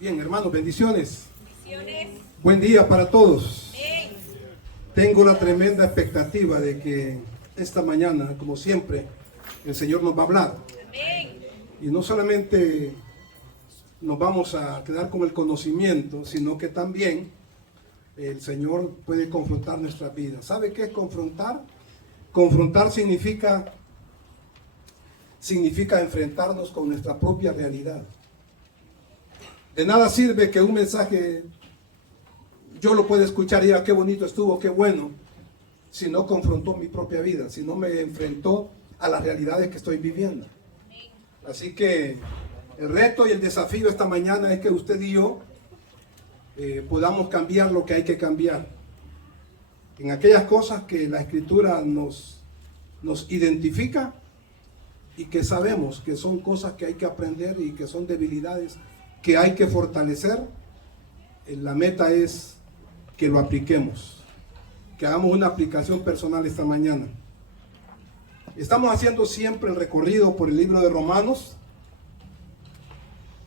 Bien, hermanos, bendiciones. Bendiciones. Buen día para todos. Amén. Tengo la tremenda expectativa de que esta mañana, como siempre, el Señor nos va a hablar. Amén. Y no solamente nos vamos a quedar con el conocimiento, sino que también el Señor puede confrontar nuestras vidas. ¿Sabe qué es confrontar? Confrontar significa enfrentarnos con nuestra propia realidad. De nada sirve que un mensaje yo lo pueda escuchar y diga qué bonito estuvo, qué bueno, si no confrontó mi propia vida, si no me enfrentó a las realidades que estoy viviendo. Así que el reto y el desafío esta mañana es que usted y yo podamos cambiar lo que hay que cambiar. En aquellas cosas que la Escritura nos identifica y que sabemos que son cosas que hay que aprender y que son debilidades que hay que fortalecer. La meta es que lo apliquemos, que hagamos una aplicación personal esta mañana. Estamos haciendo siempre el recorrido por el libro de Romanos,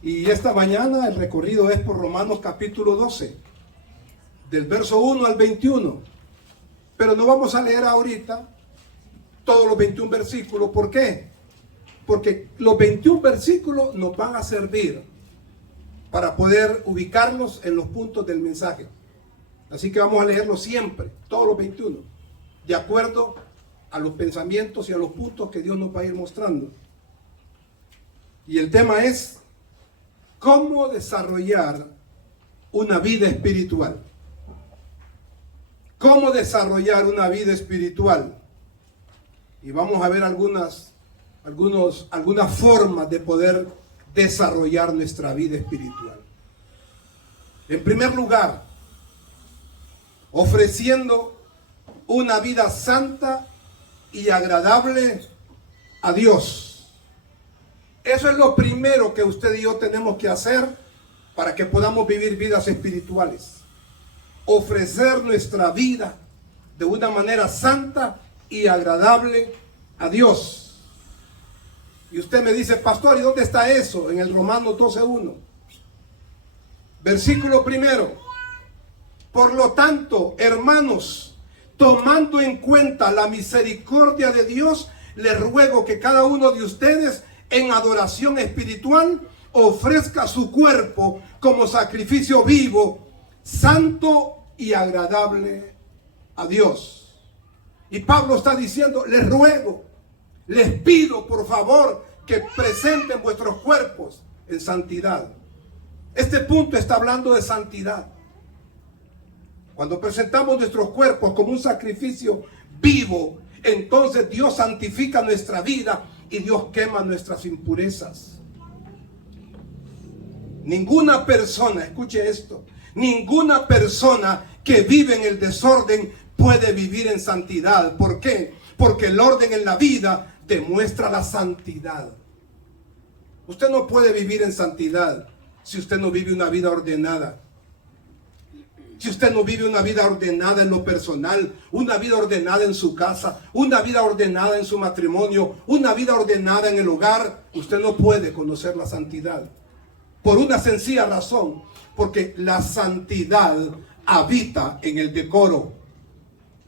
y esta mañana el recorrido es por Romanos capítulo 12, del verso 1 al 21. Pero no vamos a leer ahorita todos los 21 versículos. ¿Por qué? Porque los 21 versículos nos van a servir para poder ubicarnos en los puntos del mensaje. Así que vamos a leerlo siempre, todos los 21, de acuerdo a los pensamientos y a los puntos que Dios nos va a ir mostrando. Y el tema es cómo desarrollar una vida espiritual. ¿Cómo desarrollar una vida espiritual? Y vamos a ver algunas formas de poder desarrollar nuestra vida espiritual. En primer lugar, ofreciendo una vida santa y agradable a Dios. Eso es lo primero que usted y yo tenemos que hacer para que podamos vivir vidas espirituales. Ofrecer nuestra vida de una manera santa y agradable a Dios. Y usted me dice, pastor, ¿y dónde está eso? En el Romanos 12:1. Versículo primero. Por lo tanto, hermanos, tomando en cuenta la misericordia de Dios, les ruego que cada uno de ustedes en adoración espiritual ofrezca su cuerpo como sacrificio vivo, santo y agradable a Dios. Y Pablo está diciendo, les ruego, les pido por favor que presenten vuestros cuerpos en santidad. Este punto está hablando de santidad. Cuando presentamos nuestros cuerpos como un sacrificio vivo, entonces Dios santifica nuestra vida y Dios quema nuestras impurezas. Ninguna persona, escuche esto, ninguna persona que vive en el desorden puede vivir en santidad. ¿Por qué? Porque el orden en la vida demuestra la santidad. Usted no puede vivir en santidad si usted no vive una vida ordenada. Si usted no vive una vida ordenada en lo personal, una vida ordenada en su casa, una vida ordenada en su matrimonio, una vida ordenada en el hogar, usted no puede conocer la santidad. Por una sencilla razón, porque la santidad habita en el decoro.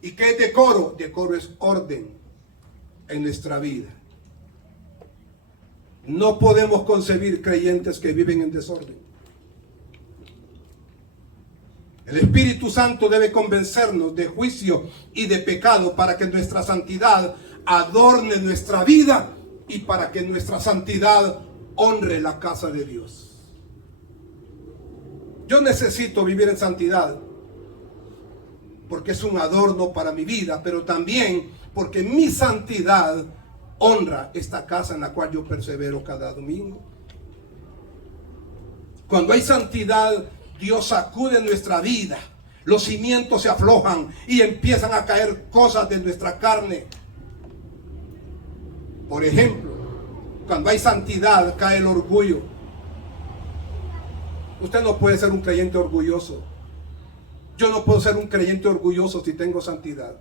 ¿Y qué es decoro? Decoro es orden en nuestra vida. No podemos concebir creyentes que viven en desorden. El Espíritu Santo debe convencernos de juicio y de pecado para que nuestra santidad adorne nuestra vida y para que nuestra santidad honre la casa de Dios. Yo necesito vivir en santidad porque es un adorno para mi vida, pero también porque mi santidad honra esta casa en la cual yo persevero cada domingo. Cuando hay santidad, Dios sacude nuestra vida, los cimientos se aflojan y empiezan a caer cosas de nuestra carne. Por ejemplo, cuando hay santidad cae el orgullo. Usted no puede ser un creyente orgulloso. Yo no puedo ser un creyente orgulloso si tengo santidad.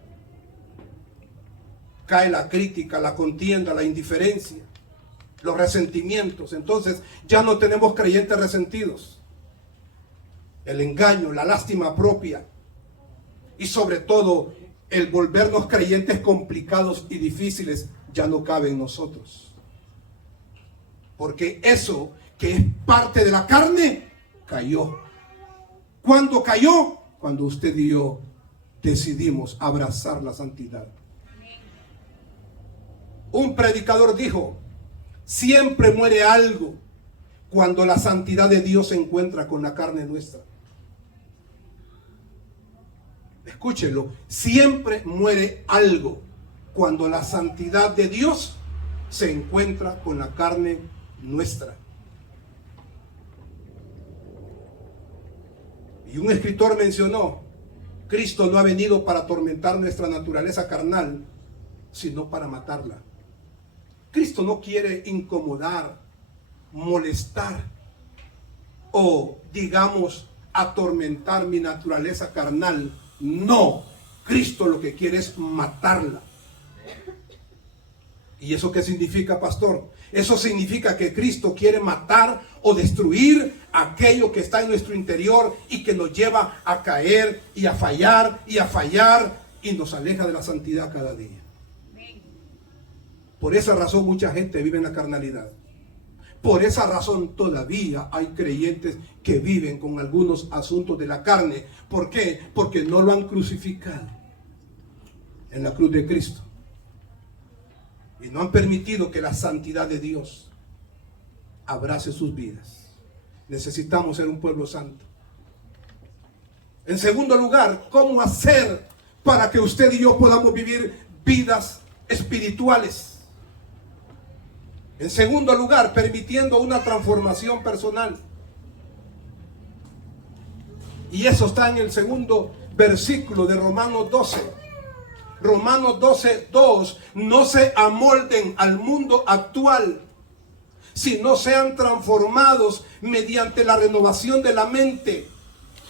Cae la crítica, la contienda, la indiferencia, los resentimientos. Entonces ya no tenemos creyentes resentidos. el engaño, la lástima propia y sobre todo el volvernos creyentes complicados y difíciles ya no cabe en nosotros. Porque eso que es parte de la carne cayó. ¿Cuándo cayó? Cuando usted y yo decidimos abrazar la santidad. Un predicador dijo: siempre muere algo cuando la santidad de Dios se encuentra con la carne nuestra. Escúchelo, siempre muere algo cuando la santidad de Dios se encuentra con la carne nuestra. Y un escritor mencionó: Cristo no ha venido para atormentar nuestra naturaleza carnal, sino para matarla. Cristo no quiere incomodar, molestar o, digamos, atormentar mi naturaleza carnal. No, Cristo lo que quiere es matarla. ¿Y eso qué significa, pastor? Eso significa que Cristo quiere matar o destruir aquello que está en nuestro interior y que nos lleva a caer y a fallar y nos aleja de la santidad cada día. Por esa razón mucha gente vive en la carnalidad. Por esa razón todavía hay creyentes que viven con algunos asuntos de la carne. ¿Por qué? Porque no lo han crucificado en la cruz de Cristo. Y no han permitido que la santidad de Dios abrace sus vidas. Necesitamos ser un pueblo santo. En segundo lugar, ¿cómo hacer para que usted y yo podamos vivir vidas espirituales? En segundo lugar, permitiendo una transformación personal. Y eso está en el segundo versículo de Romanos 12. Romanos 12:2. No se amolden al mundo actual, sino sean transformados mediante la renovación de la mente.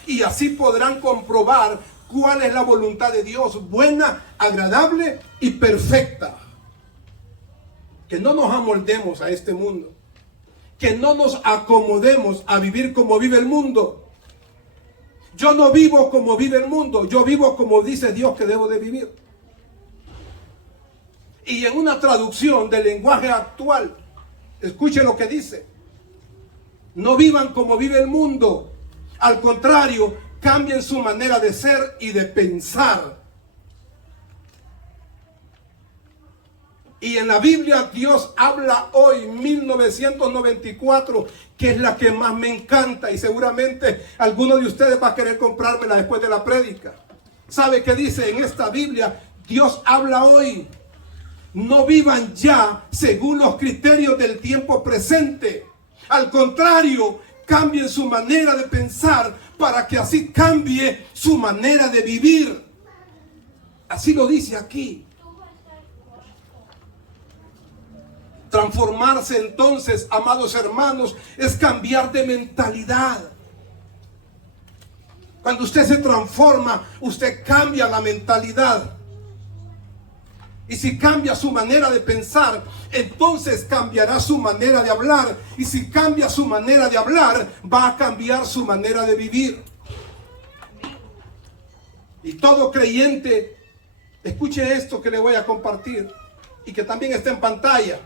Y así podrán comprobar cuál es la voluntad de Dios, buena, agradable y perfecta. Que no nos amoldemos a este mundo. Que no nos acomodemos a vivir como vive el mundo. Yo no vivo como vive el mundo. Yo vivo como dice Dios que debo de vivir. Y en una traducción del lenguaje actual, escuche lo que dice: no vivan como vive el mundo. Al contrario, cambien su manera de ser y de pensar. Y en la Biblia Dios habla hoy, 1994, que es la que más me encanta. Y seguramente alguno de ustedes va a querer comprármela después de la prédica. ¿Sabe qué dice en esta Biblia? Dios habla hoy: no vivan ya según los criterios del tiempo presente. Al contrario, cambien su manera de pensar para que así cambie su manera de vivir. Así lo dice aquí. Transformarse entonces, amados hermanos, es cambiar de mentalidad. Cuando usted se transforma, usted cambia la mentalidad. Y si cambia su manera de pensar, entonces cambiará su manera de hablar. Y si cambia su manera de hablar, va a cambiar su manera de vivir. Y todo creyente, escuche esto que le voy a compartir y que también está en pantalla.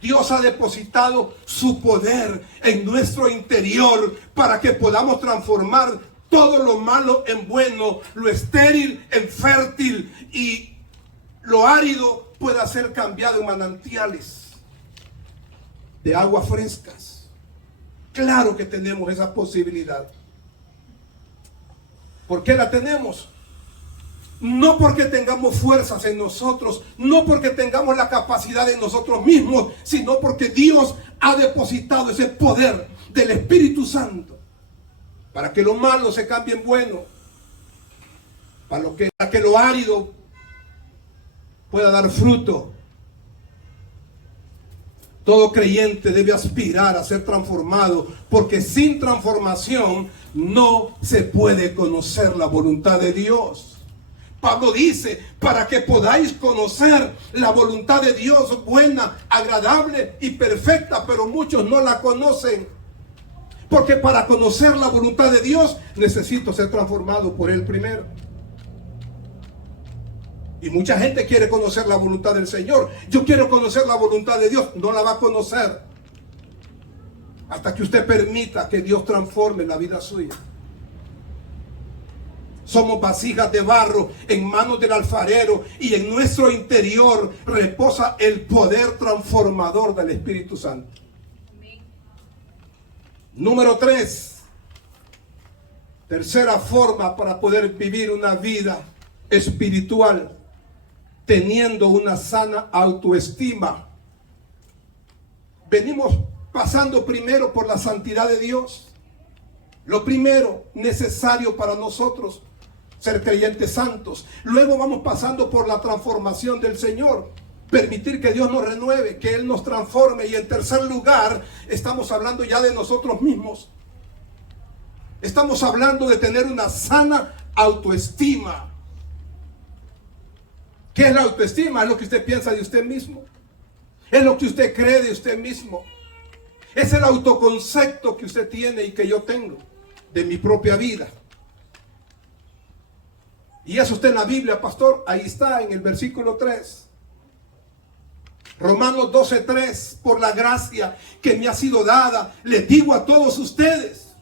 Dios ha depositado su poder en nuestro interior para que podamos transformar todo lo malo en bueno, lo estéril en fértil y lo árido pueda ser cambiado en manantiales de aguas frescas. Claro que tenemos esa posibilidad. ¿Por qué la tenemos? No porque tengamos fuerzas en nosotros, no porque tengamos la capacidad en nosotros mismos, sino porque Dios ha depositado ese poder del Espíritu Santo para que lo malo se cambie en bueno, para que lo árido pueda dar fruto. Todo creyente debe aspirar a ser transformado, porque sin transformación no se puede conocer la voluntad de Dios. Pablo dice: para que podáis conocer la voluntad de Dios buena, agradable y perfecta, pero muchos no la conocen. Porque para conocer la voluntad de Dios necesito ser transformado por Él primero. Y mucha gente quiere conocer la voluntad del Señor. Yo quiero conocer la voluntad de Dios. No la va a conocer hasta que usted permita que Dios transforme la vida suya. Somos vasijas de barro en manos del alfarero, y en nuestro interior reposa el poder transformador del Espíritu Santo. Amén. Número 3. Tercera forma para poder vivir una vida espiritual, teniendo una sana autoestima. Venimos pasando primero por la santidad de Dios. Lo primero necesario para nosotros, ser creyentes santos. Luego vamos pasando por la transformación del Señor, permitir que Dios nos renueve, que Él nos transforme. Y en tercer lugar, estamos hablando ya de nosotros mismos. Estamos hablando de tener una sana autoestima. ¿Qué es la autoestima? Es lo que usted piensa de usted mismo. Es lo que usted cree de usted mismo. Es el autoconcepto que usted tiene y que yo tengo de mi propia vida. Y eso está en la Biblia, pastor. Ahí está en el versículo 3. Romanos 12:3. Por la gracia que me ha sido dada, les digo a todos ustedes: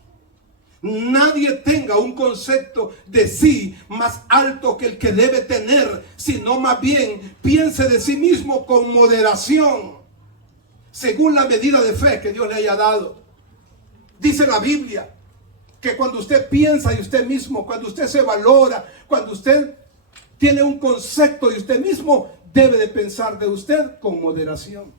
nadie tenga un concepto de sí más alto que el que debe tener, sino más bien piense de sí mismo con moderación, según la medida de fe que Dios le haya dado. Dice la Biblia que cuando usted piensa de usted mismo, cuando usted se valora, cuando usted tiene un concepto de usted mismo, debe de pensar de usted con moderación.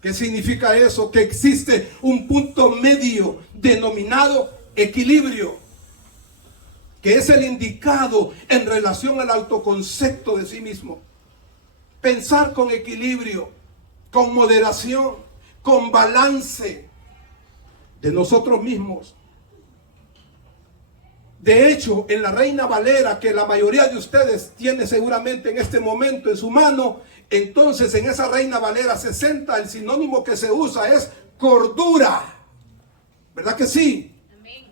¿Qué significa eso? Que existe un punto medio denominado equilibrio, que es el indicado en relación al autoconcepto de sí mismo. Pensar con equilibrio, con moderación, con balance de nosotros mismos. De hecho, en la Reina Valera, que la mayoría de ustedes tiene seguramente en este momento en su mano, entonces en esa Reina Valera 60 el sinónimo que se usa es cordura. ¿Verdad que sí? Amén.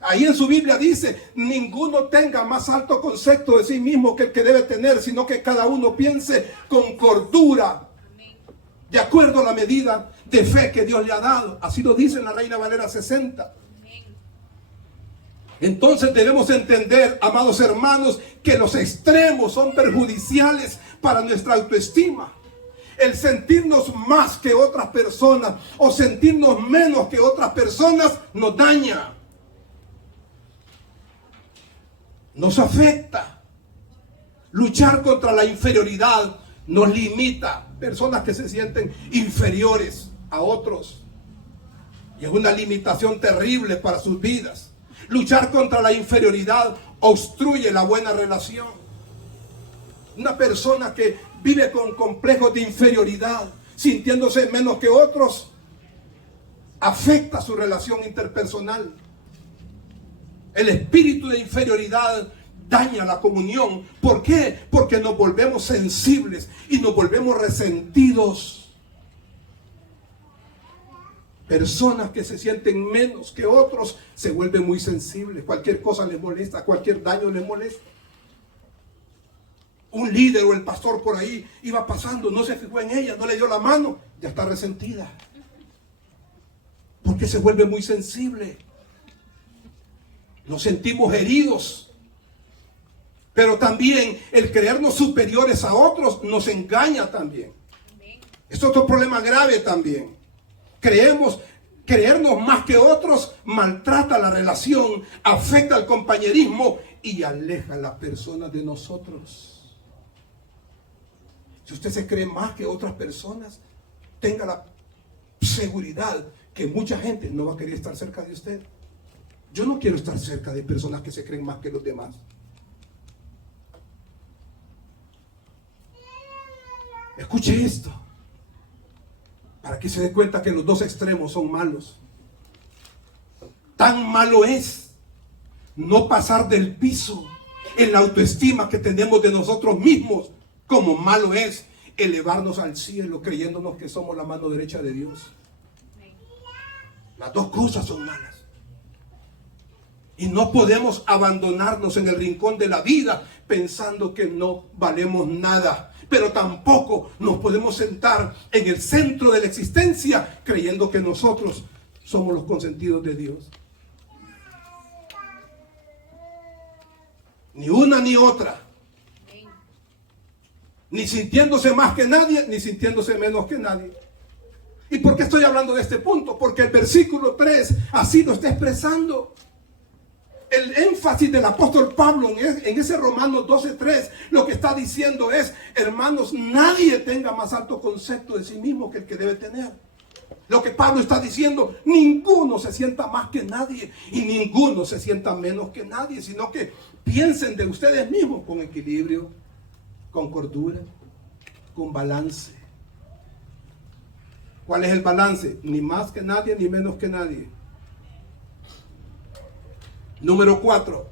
Ahí en su Biblia dice: ninguno tenga más alto concepto de sí mismo que el que debe tener, sino que cada uno piense con cordura, de acuerdo a la medida de fe que Dios le ha dado. Así lo dice en la Reina Valera 60. Entonces debemos entender, amados hermanos, que los extremos son perjudiciales para nuestra autoestima. El sentirnos más que otras personas o sentirnos menos que otras personas nos daña, nos afecta. Luchar contra la inferioridad nos limita. Personas que se sienten inferiores a otros, y es una limitación terrible para sus vidas. Luchar contra la inferioridad obstruye la buena relación. Una persona que vive con complejos de inferioridad, sintiéndose menos que otros, afecta su relación interpersonal. El espíritu de inferioridad daña la comunión. ¿Por qué? Porque nos volvemos sensibles y nos volvemos resentidos. Personas que se sienten menos que otros se vuelven muy sensibles. Cualquier cosa les molesta, cualquier daño les molesta. Un líder o el pastor por ahí iba pasando, no se fijó en ella, no le dio la mano, ya está resentida. Porque se vuelve muy sensible. Nos sentimos heridos. Pero también el creernos superiores a otros nos engaña también. Es otro problema grave también. Creernos más que otros maltrata la relación, afecta al compañerismo y aleja a las personas de nosotros. Si usted se cree más que otras personas, tenga la seguridad que mucha gente no va a querer estar cerca de usted. Yo no quiero estar cerca de personas que se creen más que los demás. Escuche esto, para que se dé cuenta que los dos extremos son malos. Tan malo es no pasar del piso en la autoestima que tenemos de nosotros mismos, como malo es elevarnos al cielo creyéndonos que somos la mano derecha de Dios. Las dos cosas son malas. Y no podemos abandonarnos en el rincón de la vida pensando que no valemos nada. Pero tampoco nos podemos sentar en el centro de la existencia creyendo que nosotros somos los consentidos de Dios. Ni una ni otra. Ni sintiéndose más que nadie, ni sintiéndose menos que nadie. ¿Y por qué estoy hablando de este punto? Porque el versículo 3 así lo está expresando. El énfasis del apóstol Pablo en ese Romanos 12:3, lo que está diciendo es: hermanos, nadie tenga más alto concepto de sí mismo que el que debe tener. Lo que Pablo está diciendo: ninguno se sienta más que nadie y ninguno se sienta menos que nadie, sino que piensen de ustedes mismos con equilibrio, con cordura, con balance. ¿Cuál es el balance? Ni más que nadie, ni menos que nadie. Número 4.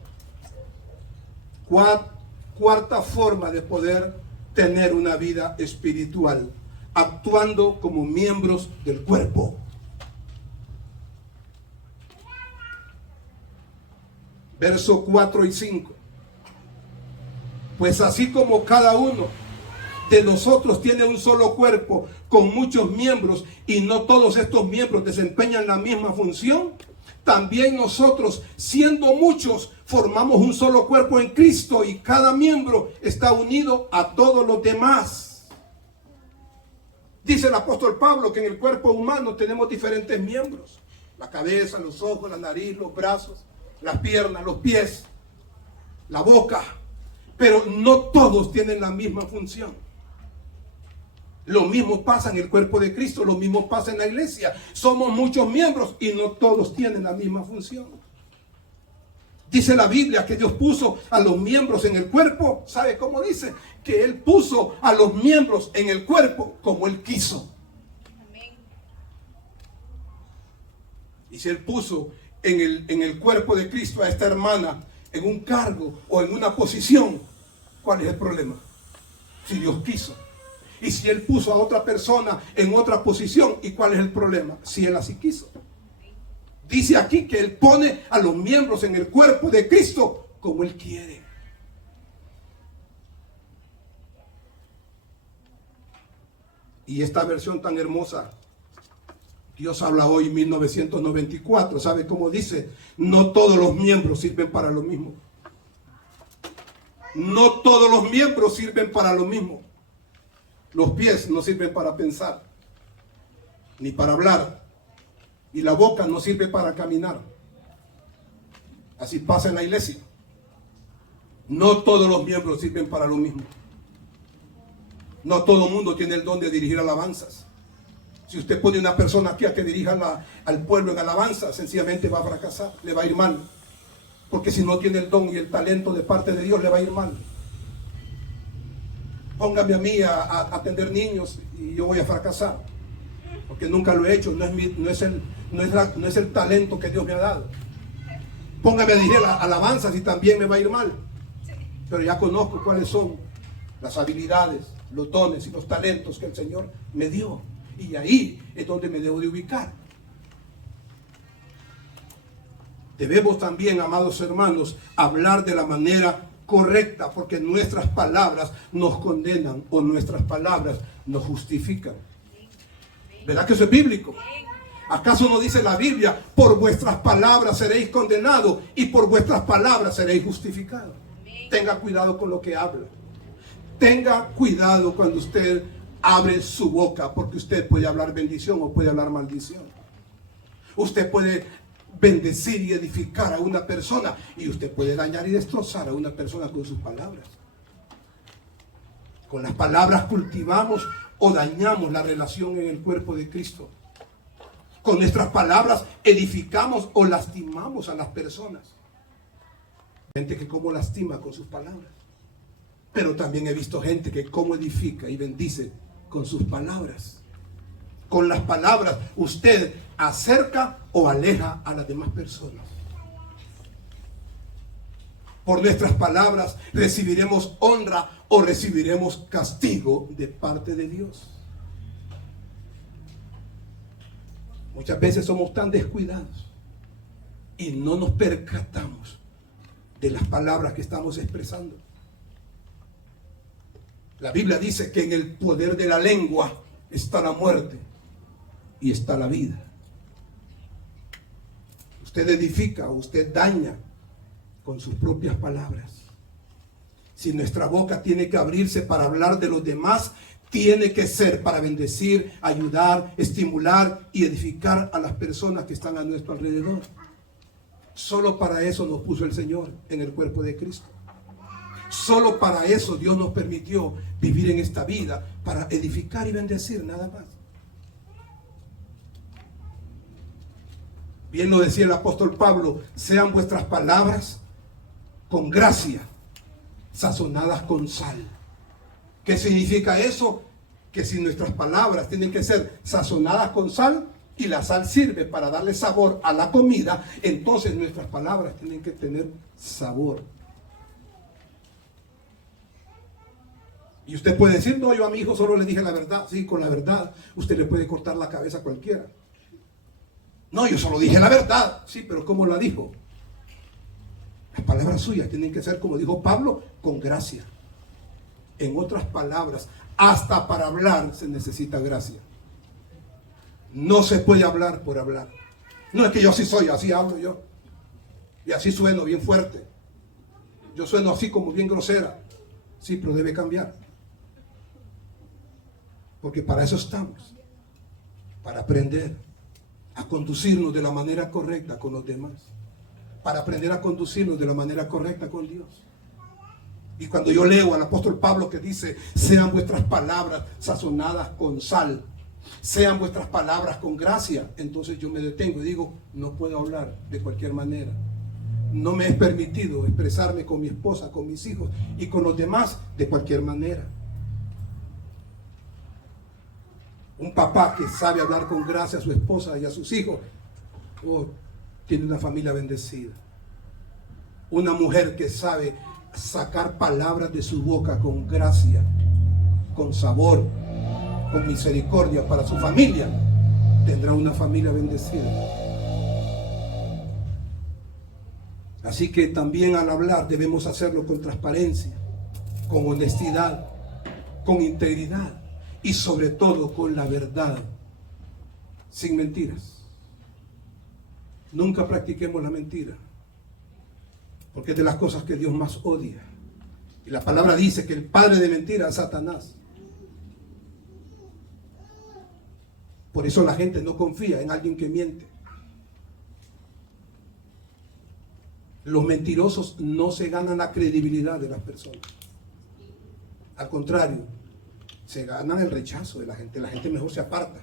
Cuarta forma de poder tener una vida espiritual: actuando como miembros del cuerpo. Verso 4 y 5. Pues así como cada uno de nosotros tiene un solo cuerpo con muchos miembros y no todos estos miembros desempeñan la misma función, también nosotros, siendo muchos, formamos un solo cuerpo en Cristo y cada miembro está unido a todos los demás. Dice el apóstol Pablo que en el cuerpo humano tenemos diferentes miembros: la cabeza, los ojos, la nariz, los brazos, las piernas, los pies, la boca. Pero no todos tienen la misma función. Lo mismo pasa en el cuerpo de Cristo, lo mismo pasa en la iglesia. Somos muchos miembros y no todos tienen la misma función. Dice la Biblia que Dios puso a los miembros en el cuerpo. ¿Sabe cómo dice? Que Él puso a los miembros en el cuerpo como Él quiso. Amén. Y si Él puso en el cuerpo de Cristo a esta hermana en un cargo o en una posición, ¿cuál es el problema? Si Dios quiso. Y si Él puso a otra persona en otra posición, ¿y cuál es el problema? Si Él así quiso. Dice aquí que Él pone a los miembros en el cuerpo de Cristo como Él quiere. Y esta versión tan hermosa, Dios habla hoy 1994, ¿sabe cómo dice? No todos los miembros sirven para lo mismo. No todos los miembros sirven para lo mismo. Los pies no sirven para pensar, ni para hablar. Y la boca no sirve para caminar. Así pasa en la iglesia. No todos los miembros sirven para lo mismo. No todo el mundo tiene el don de dirigir alabanzas. Si usted pone una persona aquí a que dirija al pueblo en alabanza, sencillamente va a fracasar, le va a ir mal. Porque si no tiene el don y el talento de parte de Dios, le va a ir mal. Póngame a mí a atender niños y yo voy a fracasar. Porque nunca lo he hecho, no es el talento que Dios me ha dado. Póngame a dirigir alabanzas y también me va a ir mal. Pero ya conozco cuáles son las habilidades, los dones y los talentos que el Señor me dio. Y ahí es donde me debo de ubicar. Debemos también, amados hermanos, hablar de la manera correcta, porque nuestras palabras nos condenan o nuestras palabras nos justifican. ¿Verdad que eso es bíblico? ¿Acaso no dice la Biblia: por vuestras palabras seréis condenados y por vuestras palabras seréis justificados? Tenga cuidado con lo que habla. Tenga cuidado cuando usted abre su boca, porque usted puede hablar bendición o puede hablar maldición. Usted puede bendecir y edificar a una persona, y usted puede dañar y destrozar a una persona con sus palabras. Con las palabras cultivamos o dañamos la relación en el cuerpo de Cristo. Con nuestras palabras edificamos o lastimamos a las personas. Gente que como lastima con sus palabras. Pero también he visto gente que como edifica y bendice con sus palabras. Con las palabras usted acerca o aleja a las demás personas. Por nuestras palabras recibiremos honra o recibiremos castigo de parte de Dios. Muchas veces somos tan descuidados y no nos percatamos de las palabras que estamos expresando. La Biblia dice que en el poder de la lengua está la muerte y está la vida. Usted edifica, usted daña con sus propias palabras. Si nuestra boca tiene que abrirse para hablar de los demás, tiene que ser para bendecir, ayudar, estimular y edificar a las personas que están a nuestro alrededor. Solo para eso nos puso el Señor en el cuerpo de Cristo. Solo para eso Dios nos permitió vivir en esta vida, para edificar y bendecir, nada más. Bien lo decía el apóstol Pablo: sean vuestras palabras con gracia, sazonadas con sal. ¿Qué significa eso? Que si nuestras palabras tienen que ser sazonadas con sal, y la sal sirve para darle sabor a la comida, entonces nuestras palabras tienen que tener sabor. Y usted puede decir: no, yo a mi hijo solo le dije la verdad. Sí, con la verdad usted le puede cortar la cabeza a cualquiera. No, yo solo dije la verdad. Sí, pero ¿cómo la dijo? Las palabras suyas tienen que ser, como dijo Pablo, con gracia. En otras palabras, hasta para hablar se necesita gracia. No se puede hablar por hablar. No es que yo así soy, así hablo yo. Y así sueno bien fuerte. Yo sueno así como bien grosera. Sí, pero debe cambiar. Porque para eso estamos. Para aprender a conducirnos de la manera correcta con los demás. Para aprender a conducirnos de la manera correcta con Dios. Y cuando yo leo al apóstol Pablo que dice: sean vuestras palabras sazonadas con sal, sean vuestras palabras con gracia, entonces yo me detengo y digo: no puedo hablar de cualquier manera. No me es permitido expresarme con mi esposa, con mis hijos y con los demás de cualquier manera. Un papá que sabe hablar con gracia a su esposa y a sus hijos, tiene una familia bendecida. Una mujer que sabe sacar palabras de su boca con gracia, con sabor, con misericordia para su familia, tendrá una familia bendecida. Así que también al hablar debemos hacerlo con transparencia, con honestidad, con integridad y sobre todo con la verdad, sin mentiras. Nunca practiquemos la mentira, porque es de las cosas que Dios más odia. Y la palabra dice que el padre de mentira es Satanás. Por eso la gente no confía en alguien que miente. Los mentirosos no se ganan la credibilidad de las personas. Al contrario, se ganan el rechazo de la gente. La gente mejor se aparta.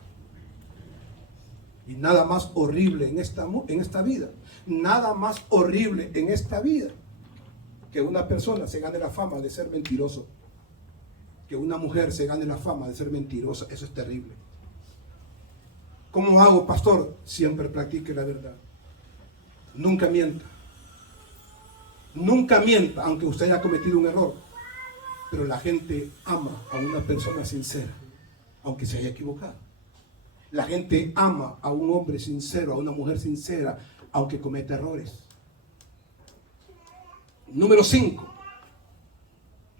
Y nada más horrible en esta vida. Nada más horrible en esta vida que una persona se gane la fama de ser mentiroso. Que una mujer se gane la fama de ser mentirosa. Eso es terrible. ¿Cómo hago, pastor? Siempre practique la verdad. Nunca mienta. Nunca mienta, aunque usted haya cometido un error. Pero la gente ama a una persona sincera, aunque se haya equivocado. La gente ama a un hombre sincero, a una mujer sincera, aunque cometa errores. Número 5.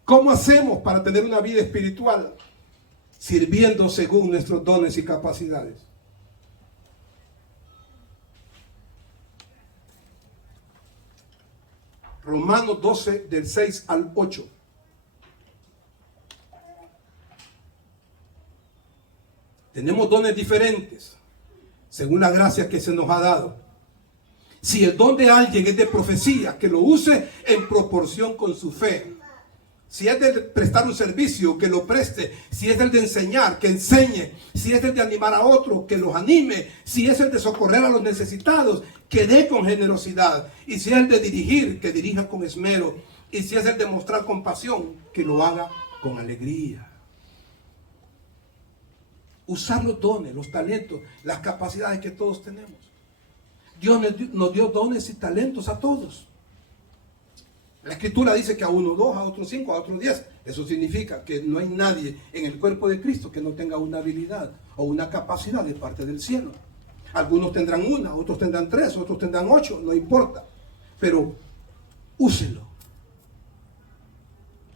¿Cómo hacemos para tener una vida espiritual? Sirviendo según nuestros dones y capacidades. Romanos 12, del 6 al 8. Tenemos dones diferentes, según la gracia que se nos ha dado. Si el don de alguien es de profecía, que lo use en proporción con su fe. Si es de prestar un servicio, que lo preste. Si es el de enseñar, que enseñe. Si es el de animar a otro, que los anime. Si es el de socorrer a los necesitados, que dé con generosidad. Y si es el de dirigir, que dirija con esmero. Y si es el de mostrar compasión, que lo haga con alegría. Usar los dones, los talentos, las capacidades que todos tenemos. Dios nos dio dones y talentos a todos. La Escritura dice que a uno 2, a otros 5, a otros 10. Eso significa que no hay nadie en el cuerpo de Cristo que no tenga una habilidad o una capacidad de parte del cielo. Algunos tendrán una, otros tendrán 3, otros tendrán 8, no importa. Pero úselo.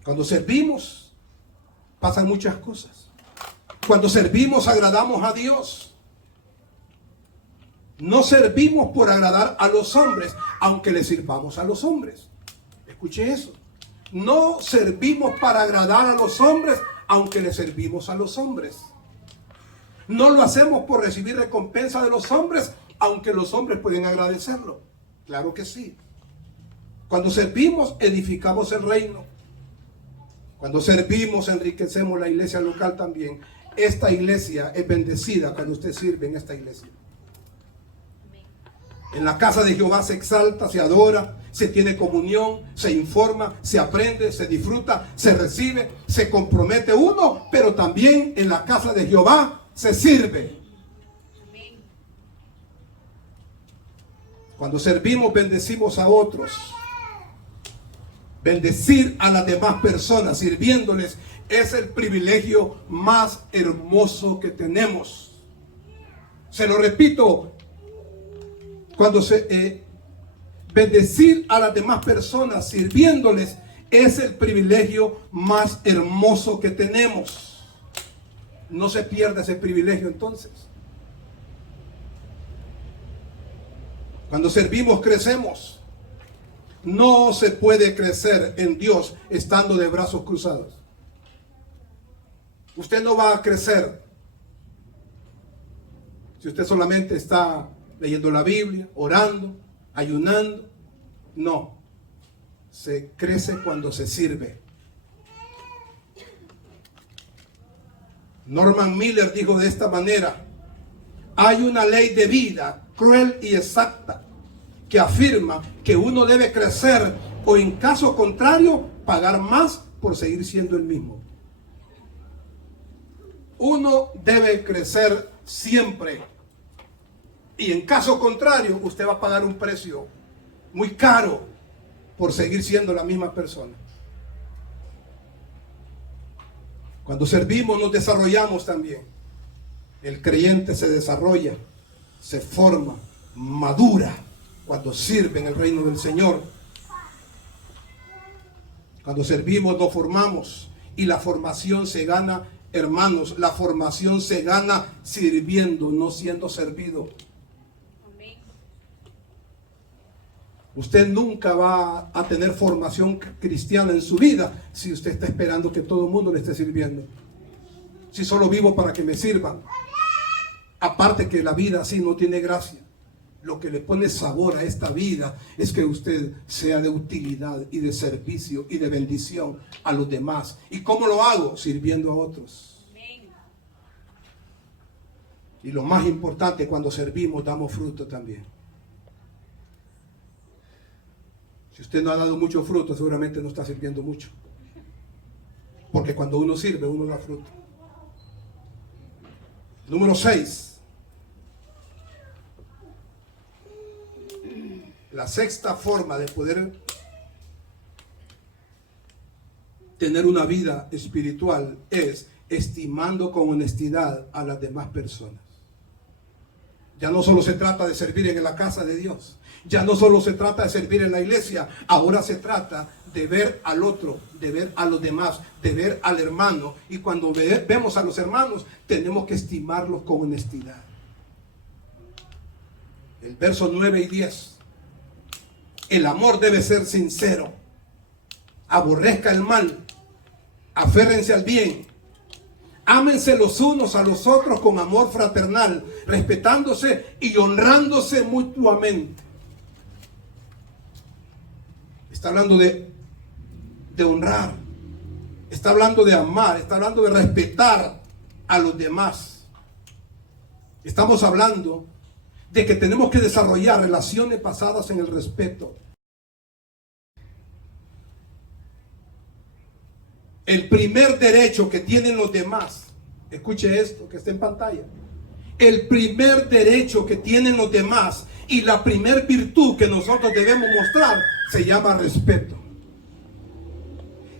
Cuando servimos, pasan muchas cosas. Cuando servimos, agradamos a Dios. No servimos por agradar a los hombres, aunque le sirvamos a los hombres. Escuche eso. No servimos para agradar a los hombres, aunque le servimos a los hombres. No lo hacemos por recibir recompensa de los hombres, aunque los hombres pueden agradecerlo. Claro que sí. Cuando servimos, edificamos el reino. Cuando servimos, enriquecemos la iglesia local también. Esta iglesia es bendecida cuando usted sirve en esta iglesia. En la casa de Jehová se exalta, se adora, se tiene comunión, se informa, se aprende, se disfruta, se recibe, se compromete uno, pero también en la casa de Jehová se sirve. Cuando servimos, bendecimos a otros. Bendecir a las demás personas, sirviéndoles, es el privilegio más hermoso que tenemos. Se lo repito, bendecir a las demás personas, sirviéndoles, es el privilegio más hermoso que tenemos. No se pierda ese privilegio entonces. Cuando servimos, crecemos. No se puede crecer en Dios estando de brazos cruzados. Usted no va a crecer si usted solamente está leyendo la Biblia, orando, ayunando. No. Se crece cuando se sirve. Norman Miller dijo de esta manera: hay una ley de vida cruel y exacta que afirma que uno debe crecer o, en caso contrario, pagar más por seguir siendo el mismo. Uno debe crecer siempre, y en caso contrario usted va a pagar un precio muy caro por seguir siendo la misma persona. Cuando servimos, nos desarrollamos también. El creyente se desarrolla, se forma, madura cuando sirve en el reino del Señor. Cuando servimos, nos formamos, y la formación se gana, hermanos, la formación se gana sirviendo, no siendo servido. Usted nunca va a tener formación cristiana en su vida si usted está esperando que todo el mundo le esté sirviendo. Si solo vivo para que me sirvan. Aparte que la vida así no tiene gracia. Lo que le pone sabor a esta vida es que usted sea de utilidad y de servicio y de bendición a los demás. ¿Y cómo lo hago? Sirviendo a otros. Y lo más importante, cuando servimos, damos fruto también. Si usted no ha dado mucho fruto, seguramente no está sirviendo mucho. Porque cuando uno sirve, uno da fruto. Número 6. La sexta forma de poder tener una vida espiritual es estimando con honestidad a las demás personas. Ya no solo se trata de servir en la casa de Dios. Ya no solo se trata de servir en la iglesia. Ahora se trata de ver al otro, de ver a los demás, de ver al hermano. Y cuando vemos a los hermanos, tenemos que estimarlos con honestidad. El verso 9 y 10. El amor debe ser sincero. Aborrezca el mal. Aférrense al bien. Ámense los unos a los otros con amor fraternal, respetándose y honrándose mutuamente. Está hablando de honrar. Está hablando de amar. Está hablando de respetar a los demás. Estamos hablando de que tenemos que desarrollar relaciones basadas en el respeto. El primer derecho que tienen los demás, escuche esto que está en pantalla. El primer derecho que tienen los demás y la primer virtud que nosotros debemos mostrar se llama respeto.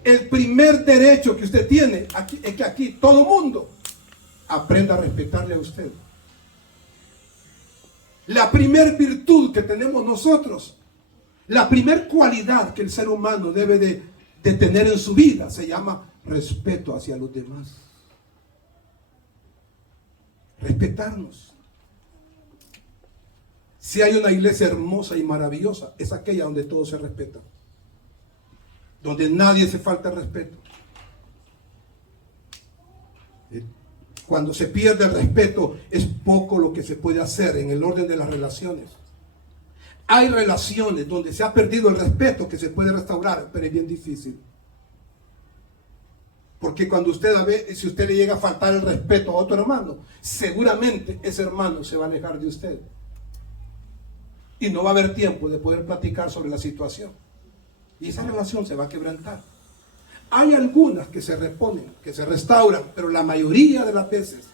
El primer derecho que usted tiene aquí, es que aquí todo mundo aprenda a respetarle a usted. La primer virtud que tenemos nosotros, la primer cualidad que el ser humano debe de tener en su vida se llama respeto hacia los demás. Respetarnos. Si hay una iglesia hermosa y maravillosa, es aquella donde todos se respetan, donde nadie se falta el respeto. Cuando se pierde el respeto, es poco lo que se puede hacer en el orden de las relaciones. Hay relaciones donde se ha perdido el respeto que se puede restaurar, pero es bien difícil. Porque cuando si usted le llega a faltar el respeto a otro hermano, seguramente ese hermano se va a alejar de usted. Y no va a haber tiempo de poder platicar sobre la situación. Y esa relación se va a quebrantar. Hay algunas que se reponen, que se restauran, pero la mayoría de las veces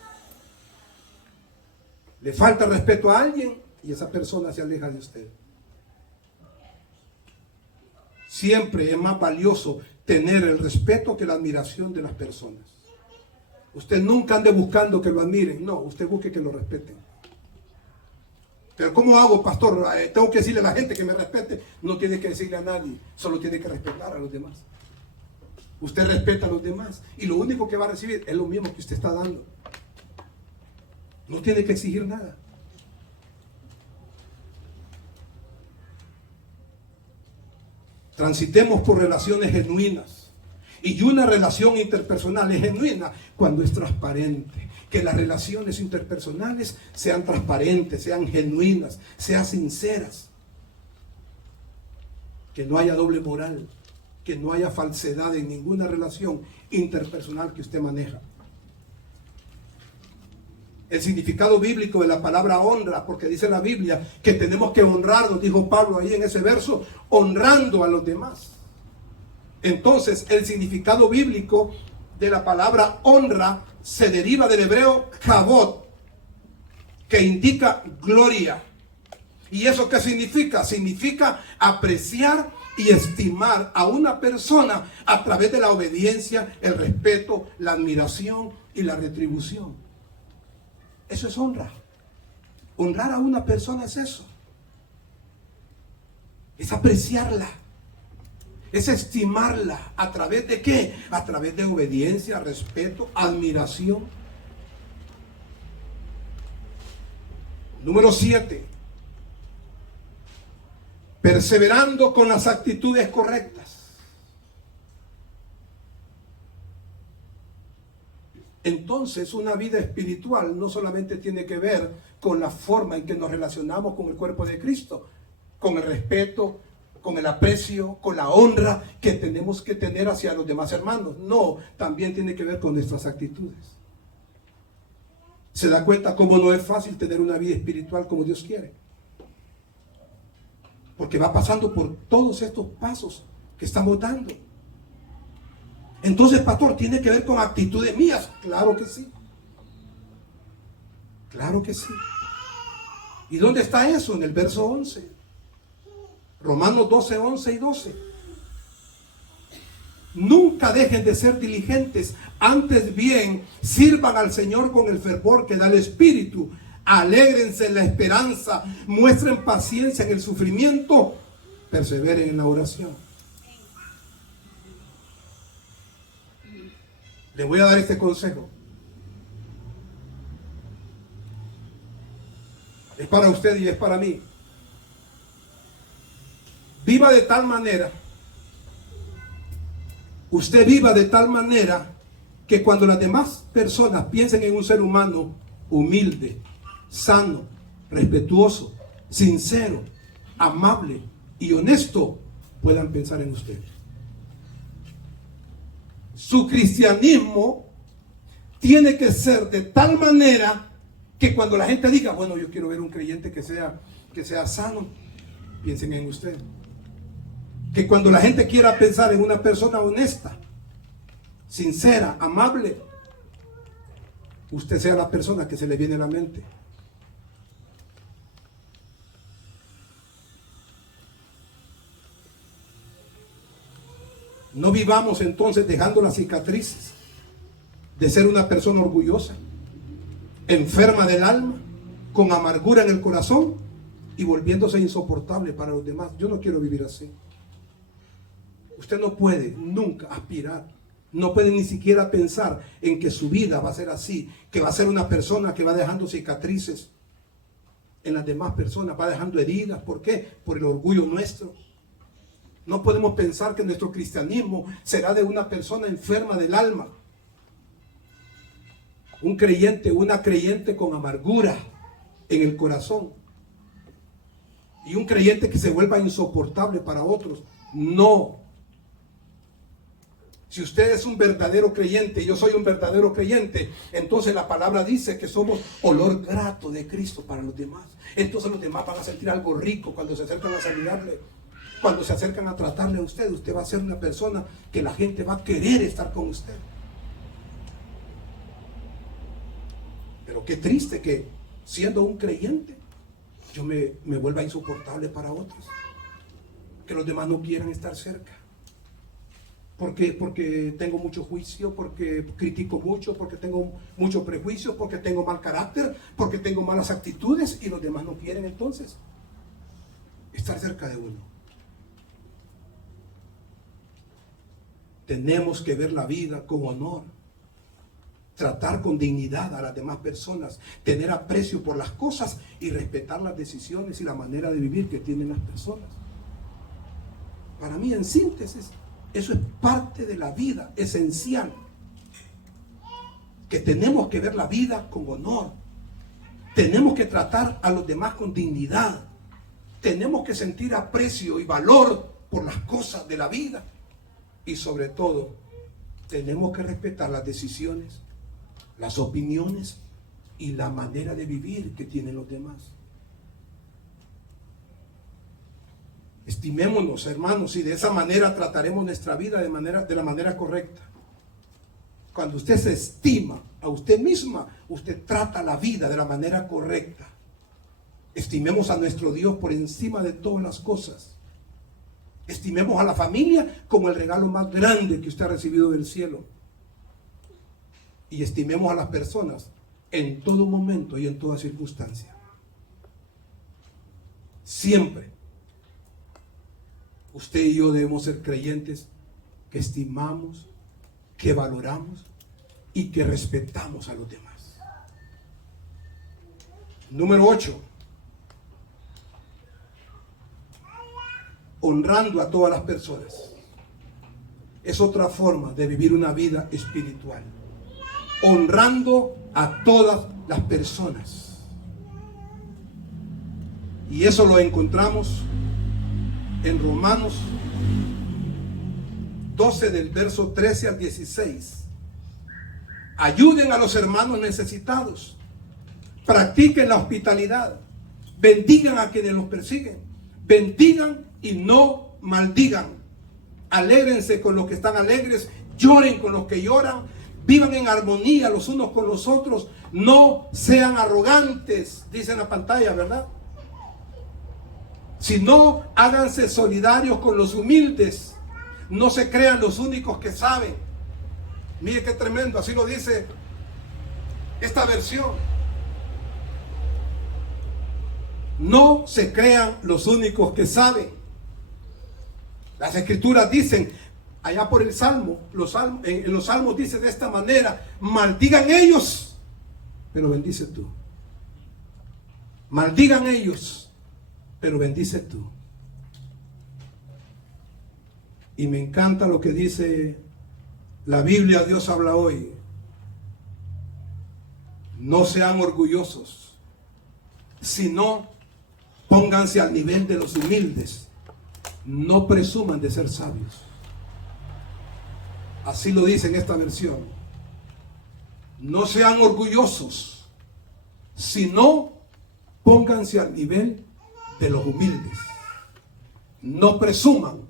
le falta respeto a alguien y esa persona se aleja de usted. Siempre es más valioso tener el respeto que la admiración de las personas. Usted nunca ande buscando que lo admiren, no, usted busque que lo respeten. Pero ¿cómo hago, pastor? Tengo que decirle a la gente que me respete. No tiene que decirle a nadie, solo tiene que respetar a los demás. Usted respeta a los demás y lo único que va a recibir es lo mismo que usted está dando. No tiene que exigir nada. Transitemos por relaciones genuinas. Y una relación interpersonal es genuina cuando es transparente. Que las relaciones interpersonales sean transparentes, sean genuinas, sean sinceras. Que no haya doble moral, que no haya falsedad en ninguna relación interpersonal que usted maneja. El significado bíblico de la palabra honra, porque dice la Biblia que tenemos que honrarnos, dijo Pablo ahí en ese verso, honrando a los demás. Entonces, el significado bíblico de la palabra honra se deriva del hebreo kabod, que indica gloria. ¿Y eso qué significa? Significa apreciar y estimar a una persona a través de la obediencia, el respeto, la admiración y la retribución. Eso es honra. Honrar a una persona es eso. Es apreciarla. Es estimarla. ¿A través de qué? A través de obediencia, respeto, admiración. Número 7. Perseverando con las actitudes correctas. Entonces, una vida espiritual no solamente tiene que ver con la forma en que nos relacionamos con el cuerpo de Cristo, con el respeto, con el aprecio, con la honra que tenemos que tener hacia los demás hermanos. No, también tiene que ver con nuestras actitudes. ¿Se da cuenta cómo no es fácil tener una vida espiritual como Dios quiere? Porque va pasando por todos estos pasos que estamos dando. Entonces, pastor, ¿tiene que ver con actitudes mías? Claro que sí. Claro que sí. ¿Y dónde está eso? En el verso 11. Romanos 12, 11 y 12. Nunca dejen de ser diligentes, antes bien sirvan al Señor con el fervor que da el Espíritu. Alégrense en la esperanza, muestren paciencia en el sufrimiento, perseveren en la oración. Le voy a dar este consejo. Es para usted y es para mí. Viva de tal manera, usted viva de tal manera que cuando las demás personas piensen en un ser humano humilde, sano, respetuoso, sincero, amable y honesto, puedan pensar en usted. Su cristianismo tiene que ser de tal manera que cuando la gente diga, bueno, yo quiero ver un creyente que sea sano, piensen en usted. Que cuando la gente quiera pensar en una persona honesta, sincera, amable, usted sea la persona que se le viene a la mente. No vivamos entonces dejando las cicatrices de ser una persona orgullosa, enferma del alma, con amargura en el corazón, y volviéndose insoportable para los demás. Yo no quiero vivir así. Usted no puede nunca aspirar, no puede ni siquiera pensar en que su vida va a ser así, que va a ser una persona que va dejando cicatrices en las demás personas, va dejando heridas. ¿Por qué? Por el orgullo nuestro. No podemos pensar que nuestro cristianismo será de una persona enferma del alma, un creyente, una creyente con amargura en el corazón, y un creyente que se vuelva insoportable para otros. No. Si usted es un verdadero creyente, yo soy un verdadero creyente, entonces la palabra dice que somos olor grato de Cristo para los demás. Entonces los demás van a sentir algo rico cuando se acercan a saludarle, cuando se acercan a tratarle a usted. Usted va a ser una persona que la gente va a querer estar con usted. Pero qué triste que siendo un creyente yo me vuelva insoportable para otros, que los demás no quieran estar cerca. Porque tengo mucho juicio, porque critico mucho, porque tengo mucho prejuicio, porque tengo mal carácter, porque tengo malas actitudes, y los demás no quieren entonces estar cerca de uno. Tenemos que ver la vida con honor, tratar con dignidad a las demás personas, tener aprecio por las cosas y respetar las decisiones y la manera de vivir que tienen las personas. Para mí, en síntesis, eso es parte de la vida esencial, que tenemos que ver la vida con honor, tenemos que tratar a los demás con dignidad, tenemos que sentir aprecio y valor por las cosas de la vida, y sobre todo tenemos que respetar las decisiones, las opiniones y la manera de vivir que tienen los demás. Estimémonos, hermanos, y de esa manera trataremos nuestra vida de la manera correcta. Cuando usted se estima a usted misma, usted trata la vida de la manera correcta. Estimemos a nuestro Dios por encima de todas las cosas. Estimemos a la familia como el regalo más grande que usted ha recibido del cielo. Y estimemos a las personas en todo momento y en toda circunstancia. Siempre usted y yo debemos ser creyentes que estimamos, que valoramos y que respetamos a los demás. Número 8. Honrando a todas las personas. Es otra forma de vivir una vida espiritual. Honrando a todas las personas. Y eso lo encontramos en Romanos 12 del verso 13 al 16. Ayuden a los hermanos necesitados. Practiquen la hospitalidad. Bendigan a quienes los persiguen. Bendigan y no maldigan. Alégrense con los que están alegres. Lloren con los que lloran. Vivan en armonía los unos con los otros. No sean arrogantes, dice en la pantalla, ¿verdad? Sino háganse solidarios con los humildes. No se crean los únicos que saben. Mire qué tremendo, así lo dice esta versión. No se crean los únicos que saben. Las escrituras dicen, allá por el Salmo, en los Salmos dice de esta manera: maldigan ellos, pero bendice tú. Maldigan ellos, pero bendice tú. Y me encanta lo que dice la Biblia, Dios habla hoy. No sean orgullosos, sino pónganse al nivel de los humildes. No presuman de ser sabios. Así lo dice en esta versión. No sean orgullosos, sino pónganse al nivel de los humildes. No presuman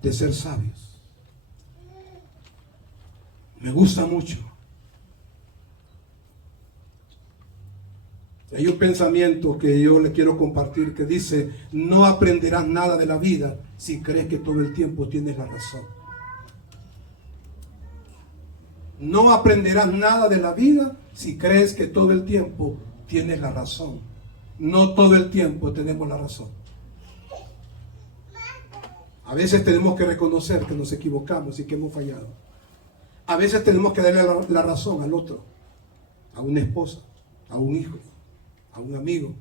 de ser sabios. Me gusta mucho. Hay un pensamiento que yo le quiero compartir que dice: no aprenderás nada de la vida si crees que todo el tiempo tienes la razón. No aprenderás nada de la vida si crees que todo el tiempo tienes la razón. No todo el tiempo tenemos la razón. A veces tenemos que reconocer que nos equivocamos y que hemos fallado. A veces tenemos que darle la razón al otro, a una esposa, a un hijo, a un amigo,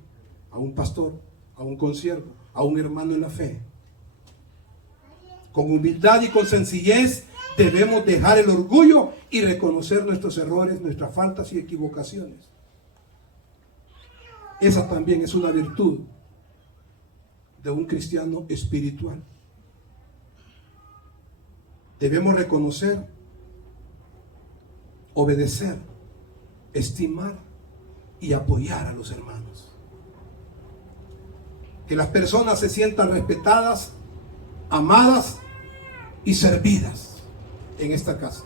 a un pastor, a un consiervo, a un hermano en la fe. Con humildad y con sencillez debemos dejar el orgullo y reconocer nuestros errores, nuestras faltas y equivocaciones. Esa también es una virtud de un cristiano espiritual. Debemos reconocer, obedecer, estimar y apoyar a los hermanos. Que las personas se sientan respetadas, amadas y servidas en esta casa.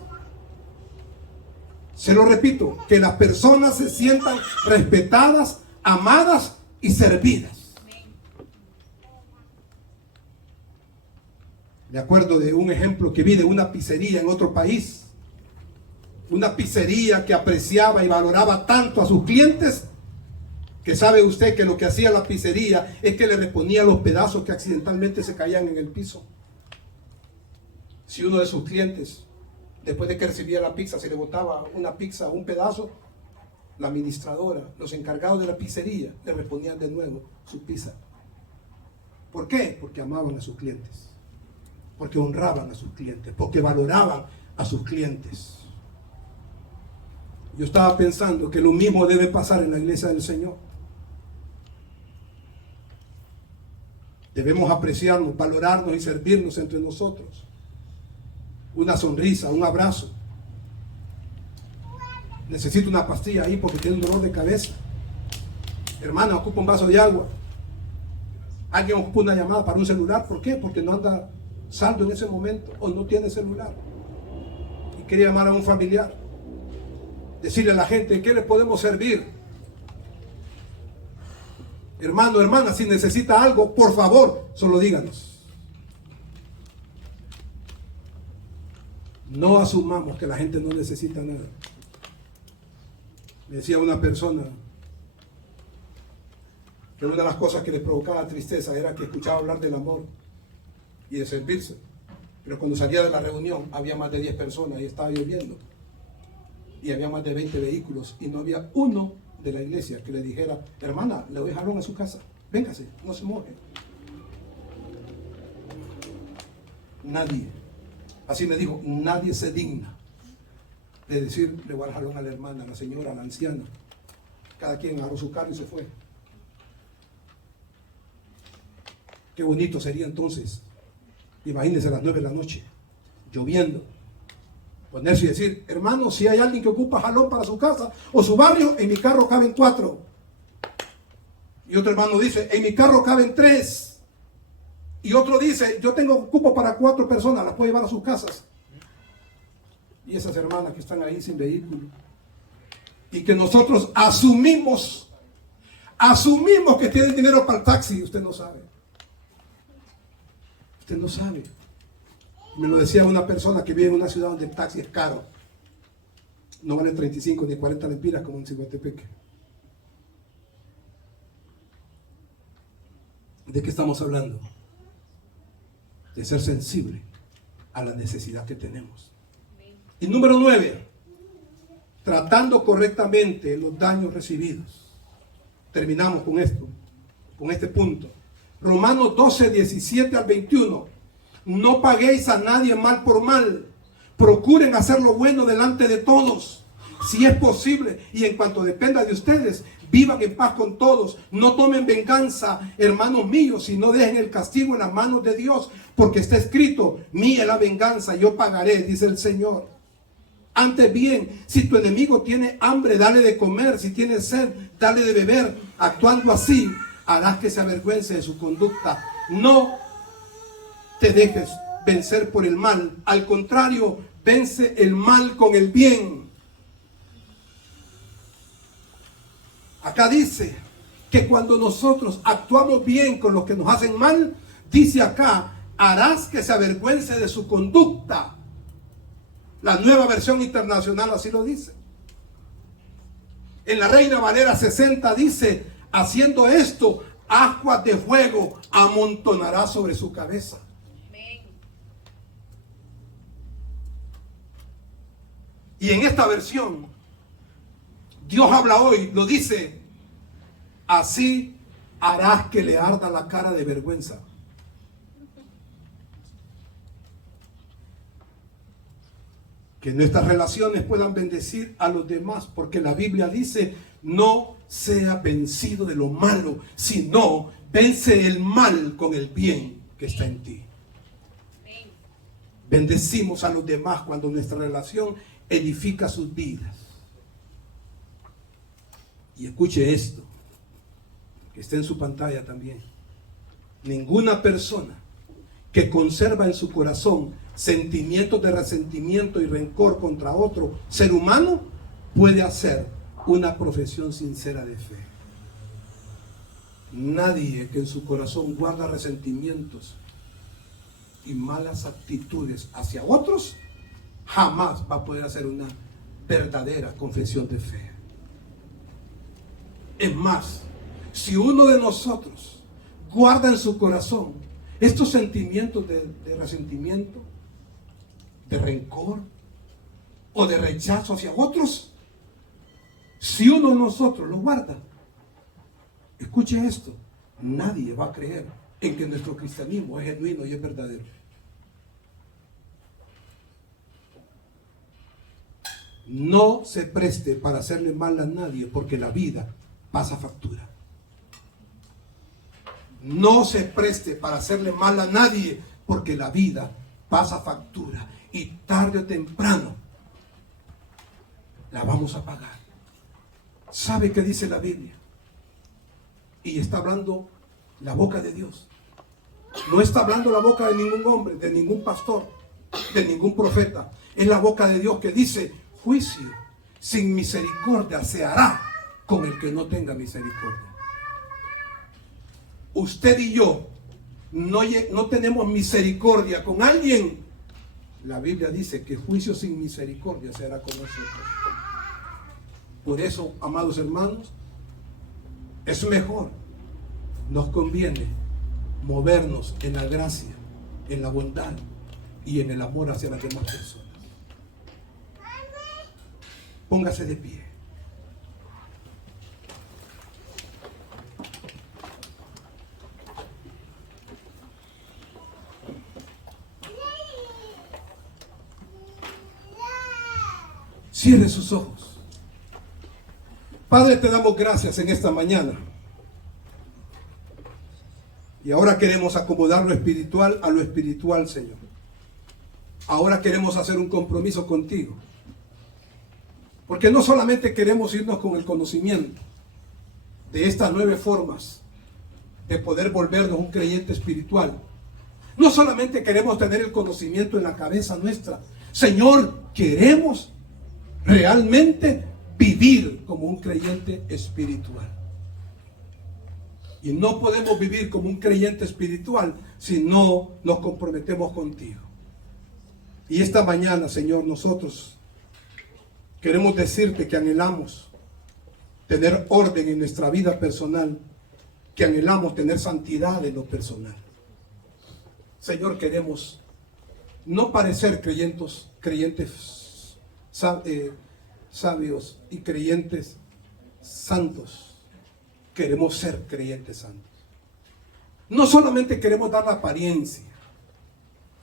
Se lo repito, que las personas se sientan respetadas, amadas y servidas. Me acuerdo de un ejemplo que vi de una pizzería en otro país. Una pizzería que apreciaba y valoraba tanto a sus clientes, que sabe usted que lo que hacía la pizzería es que le reponía los pedazos que accidentalmente se caían en el piso. Si uno de sus clientes, después de que recibía la pizza, se le botaba una pizza, un pedazo, la administradora, los encargados de la pizzería, le reponían de nuevo su pizza. ¿Por qué? Porque amaban a sus clientes, porque honraban a sus clientes, porque valoraban a sus clientes. Yo estaba pensando que lo mismo debe pasar en la iglesia del Señor. Debemos apreciarnos, valorarnos y servirnos entre nosotros. Una sonrisa, un abrazo. Necesito una pastilla ahí porque tiene un dolor de cabeza. Hermana, ocupa un vaso de agua. Alguien ocupa una llamada para un celular. ¿Por qué? Porque no anda saldo en ese momento o no tiene celular y quiere llamar a un familiar. Decirle a la gente, ¿en qué le podemos servir? Hermano, hermana, si necesita algo, por favor, solo díganos. No asumamos que la gente no necesita nada. Me decía una persona que una de las cosas que le provocaba tristeza era que escuchaba hablar del amor y de servirse, pero cuando salía de la reunión había más de 10 personas y estaba lloviendo y había más de 20 vehículos y no había uno de la iglesia que le dijera, hermana, le doy jalón a su casa, véngase, no se moje. Nadie, así me dijo, nadie se digna de decir, le voy a dar jalón a la hermana, a la señora, a la anciana. Cada quien agarró su carro y se fue. Qué bonito sería entonces, imagínense a las 9 de la noche, lloviendo, ponerse y decir, hermano, si hay alguien que ocupa jalón para su casa o su barrio, en mi carro caben 4. Y otro hermano dice, en mi carro caben 3. Y otro dice, yo tengo cupo para 4 personas, las puedo llevar a sus casas. Y esas hermanas que están ahí sin vehículo. Y que nosotros asumimos que tienen dinero para el taxi. Usted no sabe. Usted no sabe. Me lo decía una persona que vive en una ciudad donde el taxi es caro. No vale 35 ni 40 lempiras como en Ciguatepeque. ¿De qué estamos hablando? De ser sensible a la necesidad que tenemos. Y número 9, tratando correctamente los daños recibidos. Terminamos con esto, con este punto. Romanos 12, 17 al 21. No paguéis a nadie mal por mal. Procuren hacer lo bueno delante de todos, si es posible, y en cuanto dependa de ustedes, vivan en paz con todos. No tomen venganza, hermanos míos, sino dejen el castigo en las manos de Dios, porque está escrito, mía es la venganza, yo pagaré, dice el Señor. Antes bien, si tu enemigo tiene hambre, dale de comer, si tiene sed, dale de beber. Actuando así, harás que se avergüence de su conducta. No te dejes vencer por el mal, al contrario, vence el mal con el bien. Acá dice que cuando nosotros actuamos bien con los que nos hacen mal, dice acá, harás que se avergüence de su conducta. La Nueva Versión Internacional así lo dice. En la Reina Valera 60 dice, Haciendo esto, aguas de fuego amontonará sobre su cabeza. Y en esta versión, Dios habla hoy, lo dice, así harás que le arda la cara de vergüenza. Que nuestras relaciones puedan bendecir a los demás, porque la Biblia dice, no sea vencido de lo malo, sino vence el mal con el bien que está en ti. Bendecimos a los demás cuando nuestra relación edifica sus vidas. Y escuche esto, que está en su pantalla también. Ninguna persona que conserva en su corazón sentimientos de resentimiento y rencor contra otro ser humano puede hacer una profesión sincera de fe. Nadie que en su corazón guarda resentimientos y malas actitudes hacia otros jamás va a poder hacer una verdadera confesión de fe. Es más, si uno de nosotros guarda en su corazón estos sentimientos de resentimiento, de rencor o de rechazo hacia otros, si uno de nosotros lo guarda, escuche esto, nadie va a creer en que nuestro cristianismo es genuino y es verdadero. No se preste para hacerle mal a nadie, porque la vida pasa factura. No se preste para hacerle mal a nadie, porque la vida pasa factura. Y tarde o temprano la vamos a pagar. ¿Sabe qué dice la Biblia? Y está hablando la boca de Dios. No está hablando la boca de ningún hombre, de ningún pastor, de ningún profeta. Es la boca de Dios que dice: juicio sin misericordia se hará con el que no tenga misericordia. Usted y yo no tenemos misericordia con alguien. La Biblia dice que juicio sin misericordia se hará con nosotros. Por eso, amados hermanos, es mejor, nos conviene movernos en la gracia, en la bondad y en el amor hacia las demás personas. Póngase de pie. Cierre sus ojos. Padre, te damos gracias en esta mañana. Y ahora queremos acomodar lo espiritual a lo espiritual, Señor. Ahora queremos hacer un compromiso contigo. Porque no solamente queremos irnos con el conocimiento de estas 9 formas de poder volvernos un creyente espiritual. No solamente queremos tener el conocimiento en la cabeza nuestra. Señor, queremos realmente vivir como un creyente espiritual. Y no podemos vivir como un creyente espiritual si no nos comprometemos contigo. Y esta mañana, Señor, nosotros queremos decirte que anhelamos tener orden en nuestra vida personal, que anhelamos tener santidad en lo personal. Señor, queremos no parecer creyentes sabios y creyentes santos. Queremos ser creyentes santos. No solamente queremos dar la apariencia,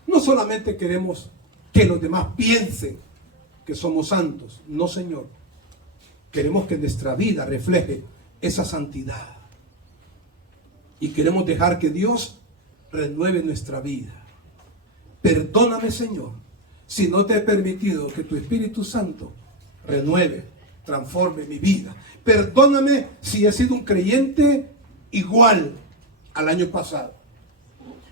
no solamente queremos que los demás piensen que somos santos. No, Señor. Queremos que nuestra vida refleje esa santidad. Y queremos dejar que Dios renueve nuestra vida. Perdóname, Señor, si no te he permitido que tu Espíritu Santo renueve, transforme mi vida. Perdóname si he sido un creyente igual al año pasado.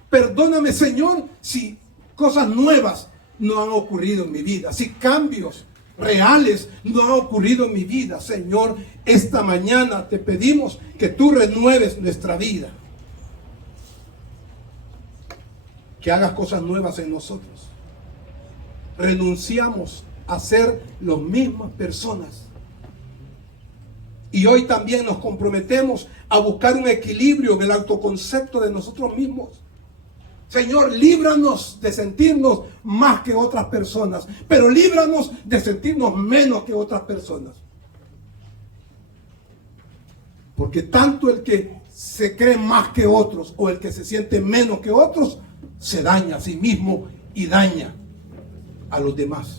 Perdóname, Señor, si cosas nuevas no han ocurrido en mi vida, si cambios reales no han ocurrido en mi vida. Señor, esta mañana te pedimos que tú renueves nuestra vida, que hagas cosas nuevas en nosotros. Renunciamos a ser las mismas personas Y hoy también nos comprometemos a buscar un equilibrio en el autoconcepto de nosotros mismos. Señor, líbranos de sentirnos más que otras personas, pero líbranos de sentirnos menos que otras personas. Porque tanto el que se cree más que otros o el que se siente menos que otros, se daña a sí mismo y daña a los demás.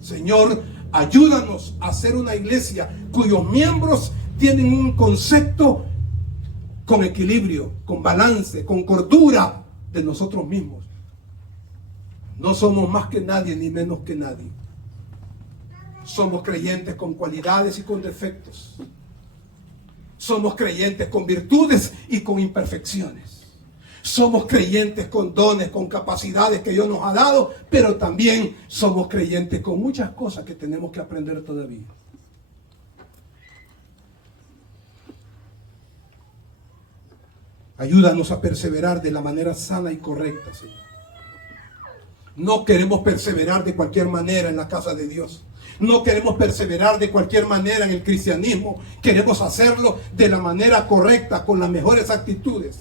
Señor, ayúdanos a ser una iglesia cuyos miembros tienen un concepto con equilibrio, con balance, con cordura de nosotros mismos. No somos más que nadie ni menos que nadie. Somos creyentes con cualidades y con defectos. Somos creyentes con virtudes y con imperfecciones. Somos creyentes con dones, con capacidades que Dios nos ha dado, pero también somos creyentes con muchas cosas que tenemos que aprender todavía. Ayúdanos a perseverar de la manera sana y correcta, Señor. No queremos perseverar de cualquier manera en la casa de Dios. No queremos perseverar de cualquier manera en el cristianismo. Queremos hacerlo de la manera correcta, con las mejores actitudes.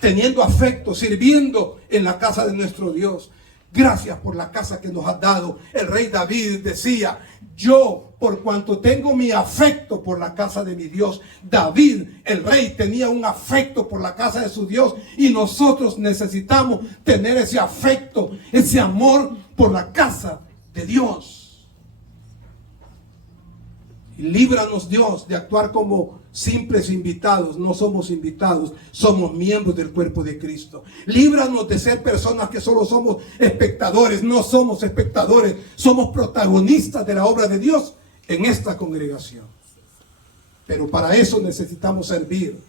Teniendo afecto, sirviendo en la casa de nuestro Dios. Gracias por la casa que nos has dado. El rey David decía: yo, por cuanto tengo mi afecto por la casa de mi Dios. David, el rey, tenía un afecto por la casa de su Dios. Y nosotros necesitamos tener ese afecto, ese amor por la casa de Dios. Y líbranos, Dios, de actuar como simples invitados. No somos invitados, somos miembros del cuerpo de Cristo. Líbranos de ser personas que solo somos espectadores. No somos espectadores, somos protagonistas de la obra de Dios en esta congregación. Pero para eso necesitamos servir.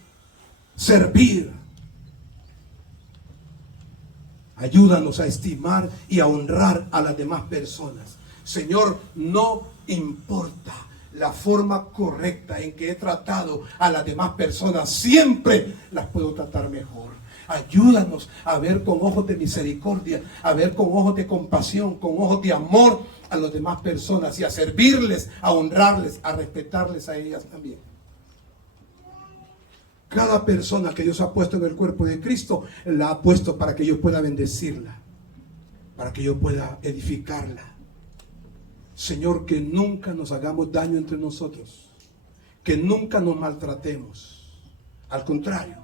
Ayúdanos a estimar y a honrar a las demás personas. Señor, no importa la forma correcta en que he tratado a las demás personas, siempre las puedo tratar mejor. Ayúdanos a ver con ojos de misericordia, a ver con ojos de compasión, con ojos de amor a las demás personas y a servirles, a honrarles, a respetarles a ellas también. Cada persona que Dios ha puesto en el cuerpo de Cristo, la ha puesto para que yo pueda bendecirla, para que yo pueda edificarla. Señor, que nunca nos hagamos daño entre nosotros, que nunca nos maltratemos. Al contrario,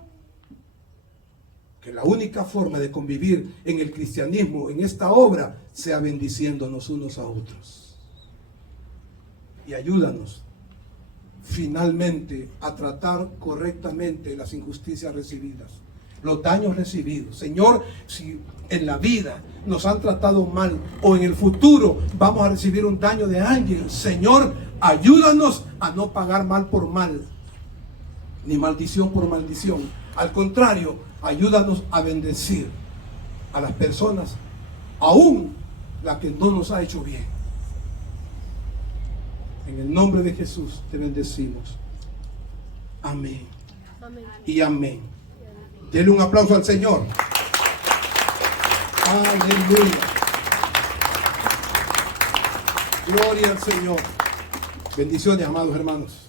que la única forma de convivir en el cristianismo, en esta obra, sea bendiciéndonos unos a otros. Y ayúdanos finalmente a tratar correctamente las injusticias recibidas, los daños recibidos. Señor, si en la vida nos han tratado mal o en el futuro vamos a recibir un daño de alguien, Señor, ayúdanos a no pagar mal por mal, ni maldición por maldición. Al contrario, ayúdanos a bendecir a las personas, aún la que no nos ha hecho bien. En el nombre de Jesús te bendecimos. Amén. Amén. Y amén. Denle un aplauso al Señor. Aleluya. Gloria al Señor. Bendiciones, amados hermanos.